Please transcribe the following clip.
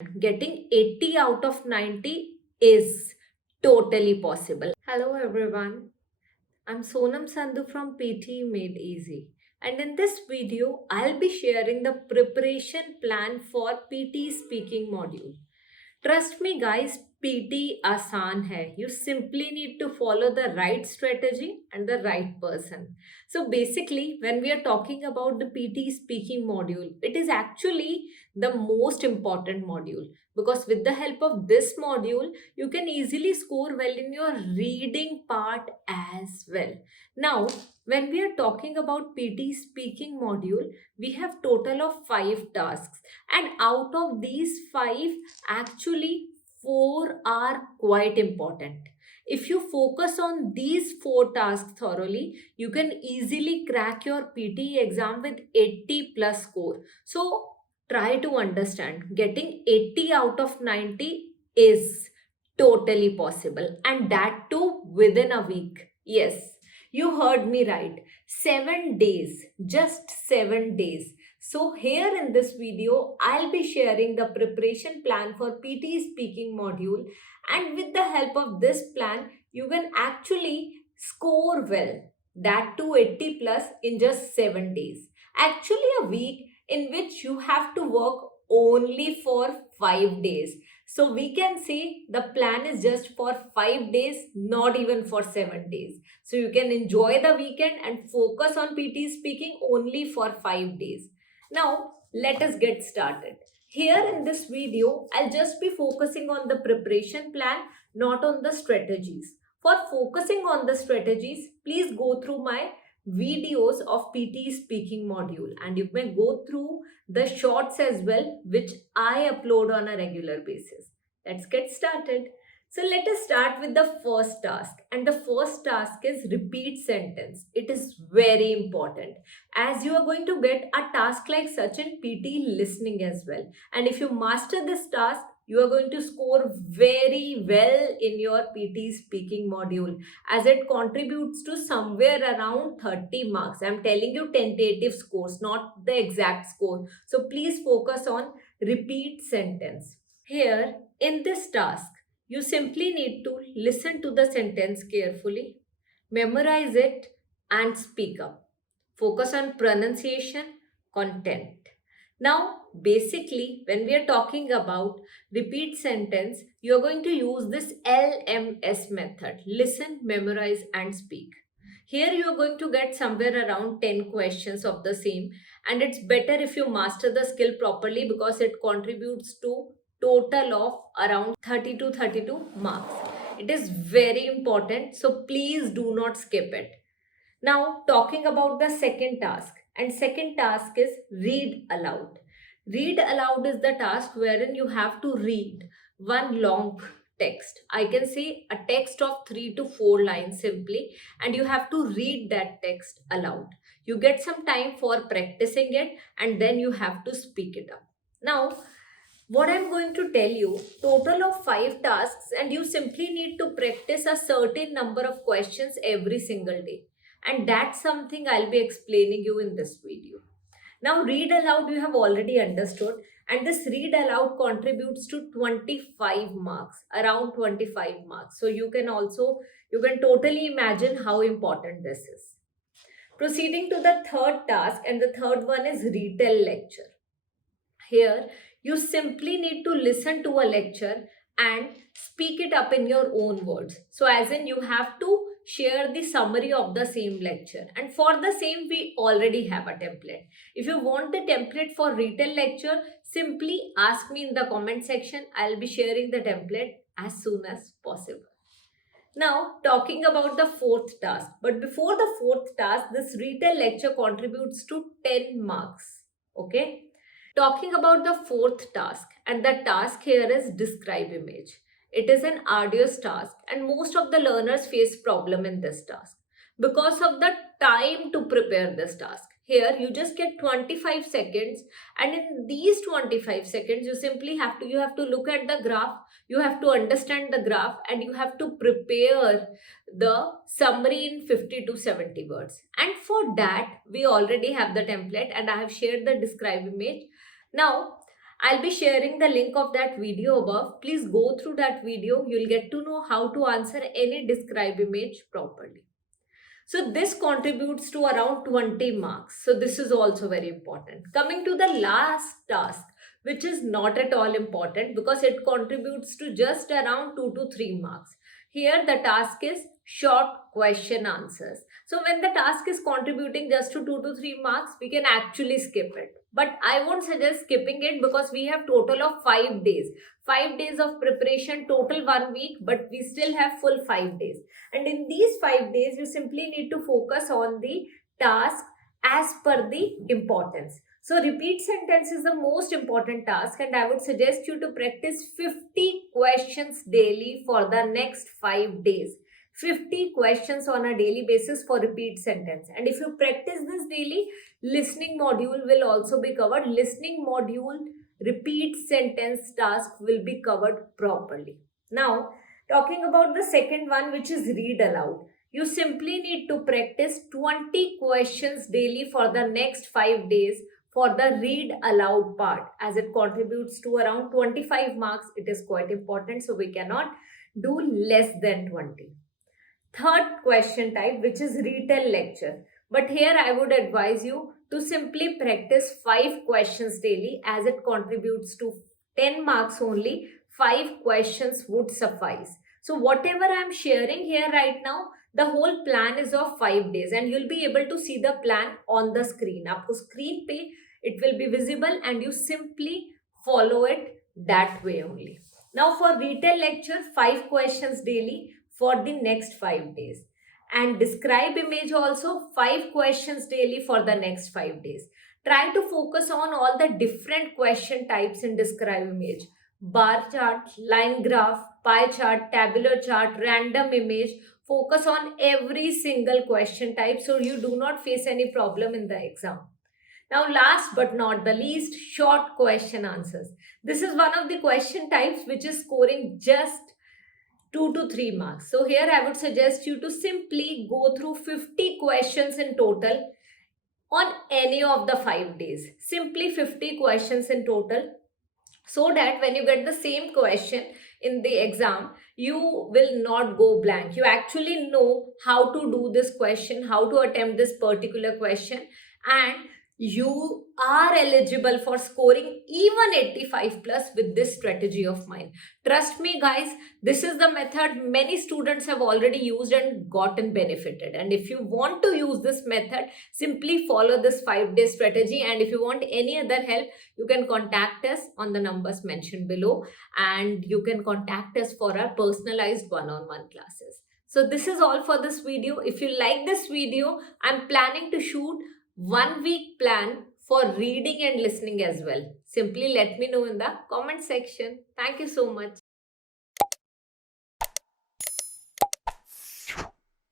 Getting 80 out of 90 is totally possible. Hello everyone, I'm Sonam Sandhu from PTE Made Easy. And in this video, I'll be sharing the preparation plan for PTE Speaking module. Trust me guys, PT आसान है. You simply need to follow the right strategy and the right person. So basically, when we are talking about the PT speaking module, it is actually the most important module because with the help of this module, you can easily score well in your reading part as well. Now, when we are talking about PT speaking module, we have total of 5 tasks, and out of these 5, actually 4 are quite important. If you focus on these 4 tasks thoroughly, you can easily crack your PTE exam with 80 plus score. So try to understand, getting 80 out of 90 is totally possible, and that too within a week. Yes, you heard me right. 7 days, just 7 days. So here in this video, I'll be sharing the preparation plan for PTE speaking module, and with the help of this plan, you can actually score well, that too 80 plus in just 7 days. Actually a week in which you have to work only for 5 days. So we can say the plan is just for 5 days, not even for 7 days. So you can enjoy the weekend and focus on PTE speaking only for 5 days. Now, let us get started. Here in this video, I'll just be focusing on the preparation plan, not on the strategies. For focusing on the strategies, please go through my videos of PTE speaking module, and you may go through the shorts as well, which I upload on a regular basis. Let's get started. So let us start with the first task, and the first task is repeat sentence. It is very important as you are going to get a task like such in PT listening as well. And if you master this task, you are going to score very well in your PT speaking module, as it contributes to somewhere around 30 marks. I'm telling you tentative scores, not the exact score. So please focus on repeat sentence. Here in this task, you simply need to listen to the sentence carefully, memorize it, and speak up. Focus on pronunciation, content. Now, basically, when we are talking about repeat sentence, you are going to use this LMS method: listen, memorize, and speak. Here you are going to get somewhere around 10 questions of the same, and it's better if you master the skill properly because it contributes to total of around 30 to 32 marks. It is very important, so please do not skip it. Now, talking about the second task, and second task is read aloud. Read aloud is the task wherein you have to read one long text. I can say a text of 3 to 4 lines simply, and you have to read that text aloud. You get some time for practicing it, and then you have to speak it up. Now, what I'm going to tell you, total of 5 tasks, and you simply need to practice a certain number of questions every single day. And that's something I'll be explaining you in this video. Now, read aloud you have already understood, and this read aloud contributes to 25 marks, around 25 marks. So you can totally imagine how important this is. Proceeding to the third task, and the third one is retell lecture. Here, you simply need to listen to a lecture and speak it up in your own words. So as in, you have to share the summary of the same lecture. And for the same, we already have a template. If you want the template for retell lecture, simply ask me in the comment section. I'll be sharing the template as soon as possible. Now, talking about the fourth task. But before the fourth task, this retell lecture contributes to 10 marks. Okay. Talking about the fourth task, and the task here is describe image. It is an arduous task, and most of the learners face problem in this task because of the time to prepare this task. Here you just get 25 seconds, and in these 25 seconds you have to look at the graph, you have to understand the graph, and you have to prepare the summary in 50 to 70 words. And for that, we already have the template, and I have shared the describe image. Now, I'll be sharing the link of that video above. Please go through that video. You'll get to know how to answer any describe image properly. So this contributes to around 20 marks. So this is also very important. Coming to the last task, which is not at all important because it contributes to just around 2 to 3 marks. Here the task is short question answers. So when the task is contributing just to 2 to 3 marks, we can actually skip it. But I won't suggest skipping it because we have total of 5 days. 5 days of preparation, total 1 week, but we still have full 5 days. And in these 5 days, you simply need to focus on the task as per the importance. So repeat sentence is the most important task, and I would suggest you to practice 50 questions daily for the next 5 days. 50 questions on a daily basis for repeat sentence. And if you practice this daily, listening module will also be covered. Listening module repeat sentence task will be covered properly. Now, talking about the second one, which is read aloud. You simply need to practice 20 questions daily for the next 5 days for the read aloud part, as it contributes to around 25 marks. It is quite important, so we cannot do less than 20. Third question type, which is retell lecture. But here I would advise you to simply practice 5 questions daily, as it contributes to 10 marks only. 5 questions would suffice. So whatever I am sharing here right now, the whole plan is of 5 days, and you'll be able to see the plan on the screen. Aapko screen pe it will be visible, and you simply follow it that way only. Now for retell lecture, 5 questions daily for the next 5 days. And describe image also 5 questions daily for the next 5 days. Try to focus on all the different question types in describe image. Bar chart, line graph, pie chart, tabular chart, random image. Focus on every single question type so you do not face any problem in the exam. Now, last but not the least, short question answers. This is one of the question types which is scoring just 2 to 3 marks. So here I would suggest you to simply go through 50 questions in total on any of the 5 days. Simply 50 questions in total, so that when you get the same question in the exam, you will not go blank. You actually know how to do this question, how to attempt this particular question, and you are eligible for scoring even 85 plus with this strategy of mine. Trust me guys, this is the method many students have already used and gotten benefited. And if you want to use this method, simply follow this 5-day strategy. And if you want any other help, you can contact us on the numbers mentioned below, and you can contact us for our personalized one-on-one classes. So this is all for this video. If you like this video, I'm planning to shoot 1 week plan for reading and listening as well. Simply let me know in the comment section. Thank you so much.